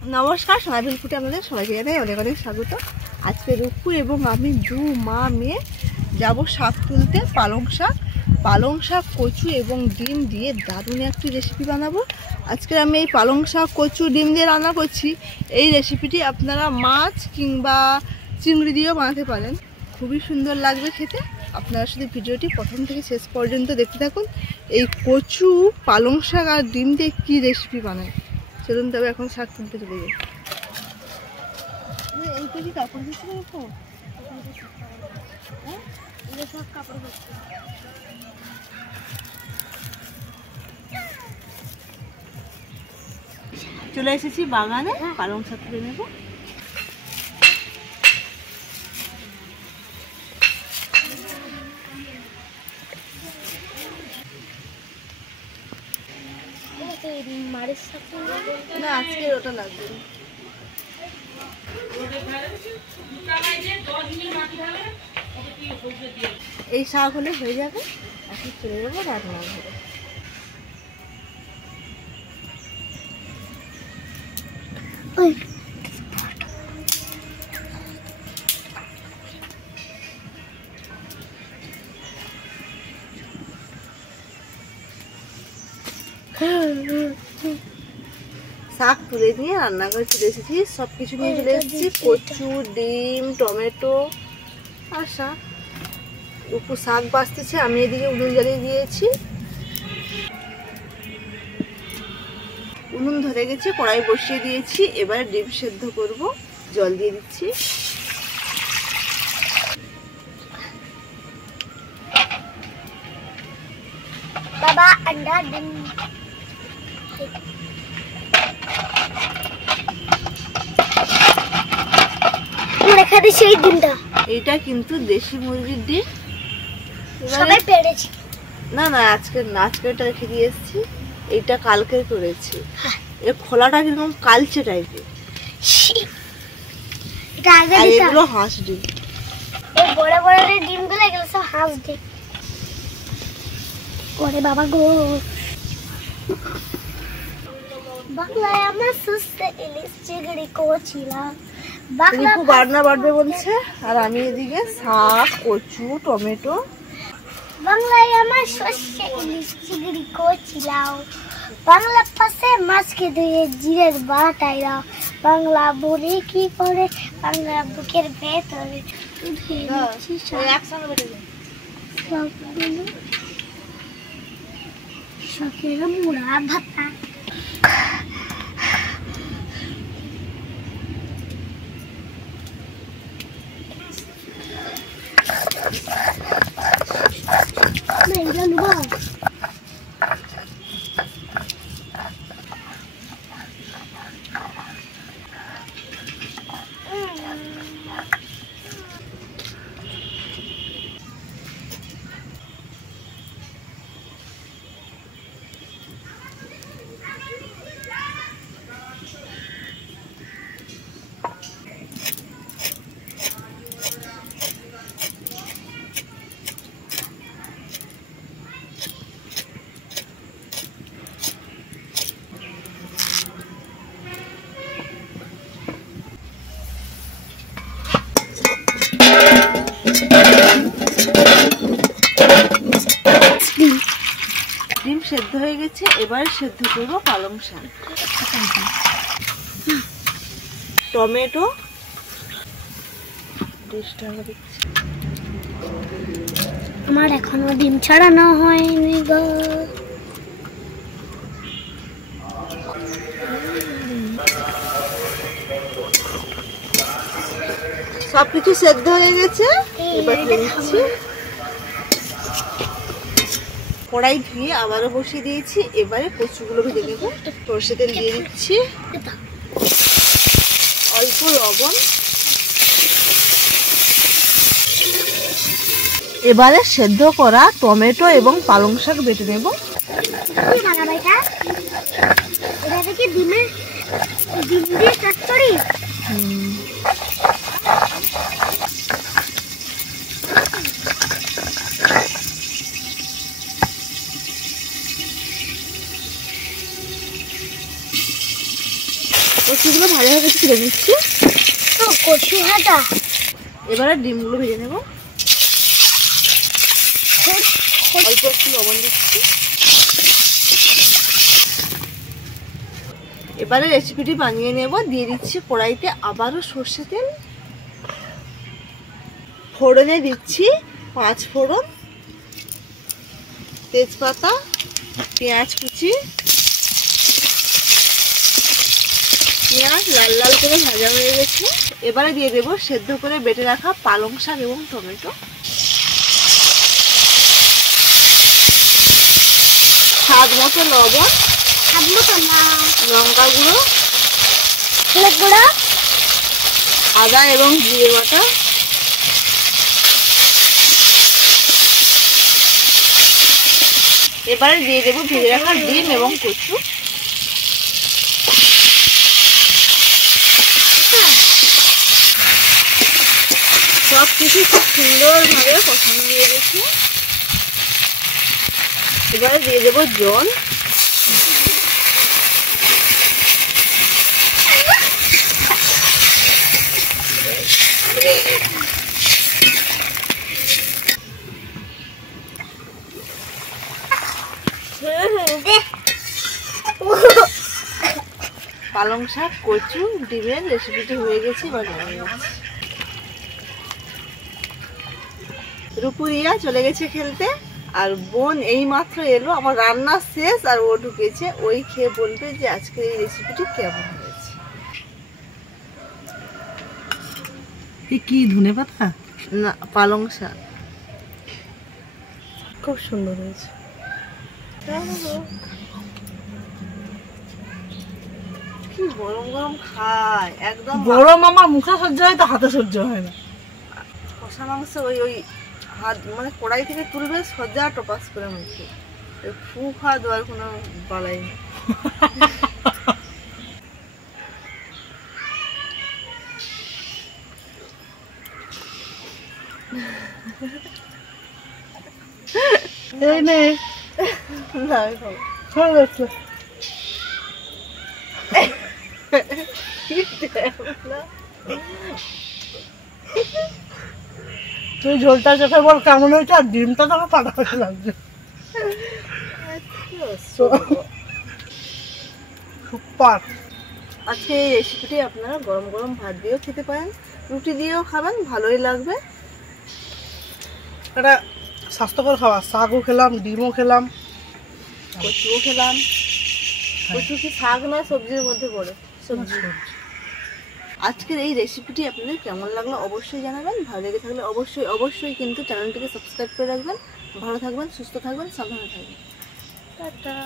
নমস্কার, সোনাঝুল ফুটে আমাদের সবাইকে জানাই অনেক অনেক স্বাগত। আজকে রূপু এবং আমি দু মা মেয়ে যাব শাক তুলতে। পালং শাক কচু এবং ডিম দিয়ে দারুণ একটি রেসিপি বানাবো। আজকে আমি এই পালং শাক কচু ডিম দিয়ে রান্না করছি। এই রেসিপিটি আপনারা মাছ কিংবা চিংড়ি দিয়েও বানাতে পারেন, খুবই সুন্দর লাগবে খেতে। আপনারা শুধু ভিডিওটি প্রথম থেকে শেষ পর্যন্ত দেখতে থাকুন। এই কচু পালং শাক আর ডিম দিয়ে কী রেসিপি বানায়, চলুন তবে এখন শাক তুলতে চলে যাই। এইটা কি কাপড় দিচ্ছে না? সব কাপড় দিচ্ছে। চলে এসেছি বাগানে, পালং শাক তুলে নেব। না, আজকে ওটা লাগবে। এই শাক হলে হয়ে যাবে। এখন চলে যাবো রান্না ঘরে। শাক তুলে নিয়ে রান্না করে চলে এসেছি। সব কিছু নিয়ে চলে এসেছি, কচু, ডিম, টমেটো আর শাক। উপর শাক বাছতেছে, আমি এদিকে উনুন জ্বালিয়ে দিয়েছি। উনুন ধরে গেছে, কড়াই বসিয়ে দিয়েছি। এবারে ডিম সেদ্ধ করব, জল দিয়ে দিচ্ছি। বাবা अंडा ডিম এখানে সেই ডিমটা, এটা কিন্তু দেশি মুরগির ডিম। সবাই পেড়েছি। না না, আজকেরটা রেখে দিয়ে এসেছি। এইটা কালকে করেছি। এর খোলাটা কিরকম কালচে টাইপের। এটা আগে আর দিতা। এগুলো হাঁস ডিম। এই বড় বড় ডিমগুলো এগুলো সব হাঁস ডিম। ওরে বাবা গো, বাংলায় আমার সুস্তে ইলিশ চিংড়ি কোচিলা। বাংলা খুব বাটনা বাটবে বলছে, আর আমি এদিকে শাক, কচু, টমেটো। বাংলায় আমার সর্ষে ইলিশ চিংড়ি কোচিলাও। বাংলা পাশে মাছকে ধুয়ে জিরের বাটাই দাও। বাংলা বলি কি করে, বাংলা বুকের ভেতরে শখের মুড়া ভাতা। ডিম সেদ্ধ হয়ে গেছে, এবার সেদ্ধ করবো পালং শাক, টমেটো। আমার এখনো ডিম ছাড়ানো হয়নি গো। সবকিছু সেদ্ধ হয়ে গেছে, এবার দিচ্ছি। কড়াই ধুয়ে আবারও বসিয়ে দিয়েছি। এবারে কচুগুলো ভেজে নেবো। সরষে তেল দিয়ে দিচ্ছি, অল্প লবণ। এবারে সেদ্ধ করা টমেটো এবং পালং শাক বেটে নেব। ডিম দিয়ে চচ্চড়ি। কচুগুলো ভালোভাবে ছিঁড়ে নিচ্ছি। কচু ভাজা। এবারে ডিমগুলো ভেজে নেব। অল্প একটু লবণ দিচ্ছি। এবারে রেসিপিটি বানিয়ে নেব। দিয়ে দিচ্ছি কড়াইতে আবারও সর্ষে তেল। ফোড়নে দিচ্ছি 5 ফোড়ন, তেজপাতা, পেঁয়াজ কুচি। পেঁয়াজ লাল লাল করে ভাজা হয়ে গেছে। এবারে দিয়ে দেবো সেদ্ধ করে বেটে রাখা পালং শাক এবং টমেটো। স্বাদ মতো লবণ, লঙ্কা গুঁড়ো, আদা এবং জিরে বাটা। এবারে দিয়ে দেবো ভেজে রাখা ডিম এবং কচু। সব কিছু খুব সুন্দরভাবে কষানো হয়ে গেছে। এবারে দিয়ে দেবো জল। পালং শাক, কচু, ডিমের রেসিপিটি হয়ে গেছে। রূপুরিয়া চলে গেছে খেলতে, আর বোন এই মাত্র এলো। আমার রান্না শেষ আর ও ঢুকেছে। ওই খেয়ে বলবে যে আজকের এই রেসিপিটি কেমন হয়েছে। কি ধনে পাতা না, পালং শাক। খুব সুন্দর হয়েছে। কি গরম গরম খায় একদম। গরম আমার মুখে সহ্য হয়, তো হাতে সহ্য হয় না। কষা মাংস ওই হাত মানে কড়াই থেকে তুলবে সজ্জা টপাস করে মুখে। ফু খাওয়া দেওয়ার কোনো বালাই নেই। এই নে না তুই ঝোলটা চোখে বল কেমন হয়েছে, আর ডিমটা তো আমার ফাটাফাটি লাগছে। সুপার। আজকে এই রেসিপিটি আপনারা গরম গরম ভাত দিয়েও খেতে পারেন, রুটি দিয়েও খাবেন, ভালোই লাগবে। এটা স্বাস্থ্যকর খাবার। শাকও খেলাম, ডিমও খেলাম, কচুও খেলাম। কচু কি শাক না সবজির মধ্যে পড়ে? সবজি। আজকের এই রেসিপিটি আপনাদের কেমন লাগলো অবশ্যই জানাবেন। ভালো লেগে থাকলে অবশ্যই অবশ্যই কিন্তু চ্যানেলটিকে সাবস্ক্রাইব করে রাখবেন। ভালো থাকবেন, সুস্থ থাকবেন, সাবধানে থাকবেন। টাটা।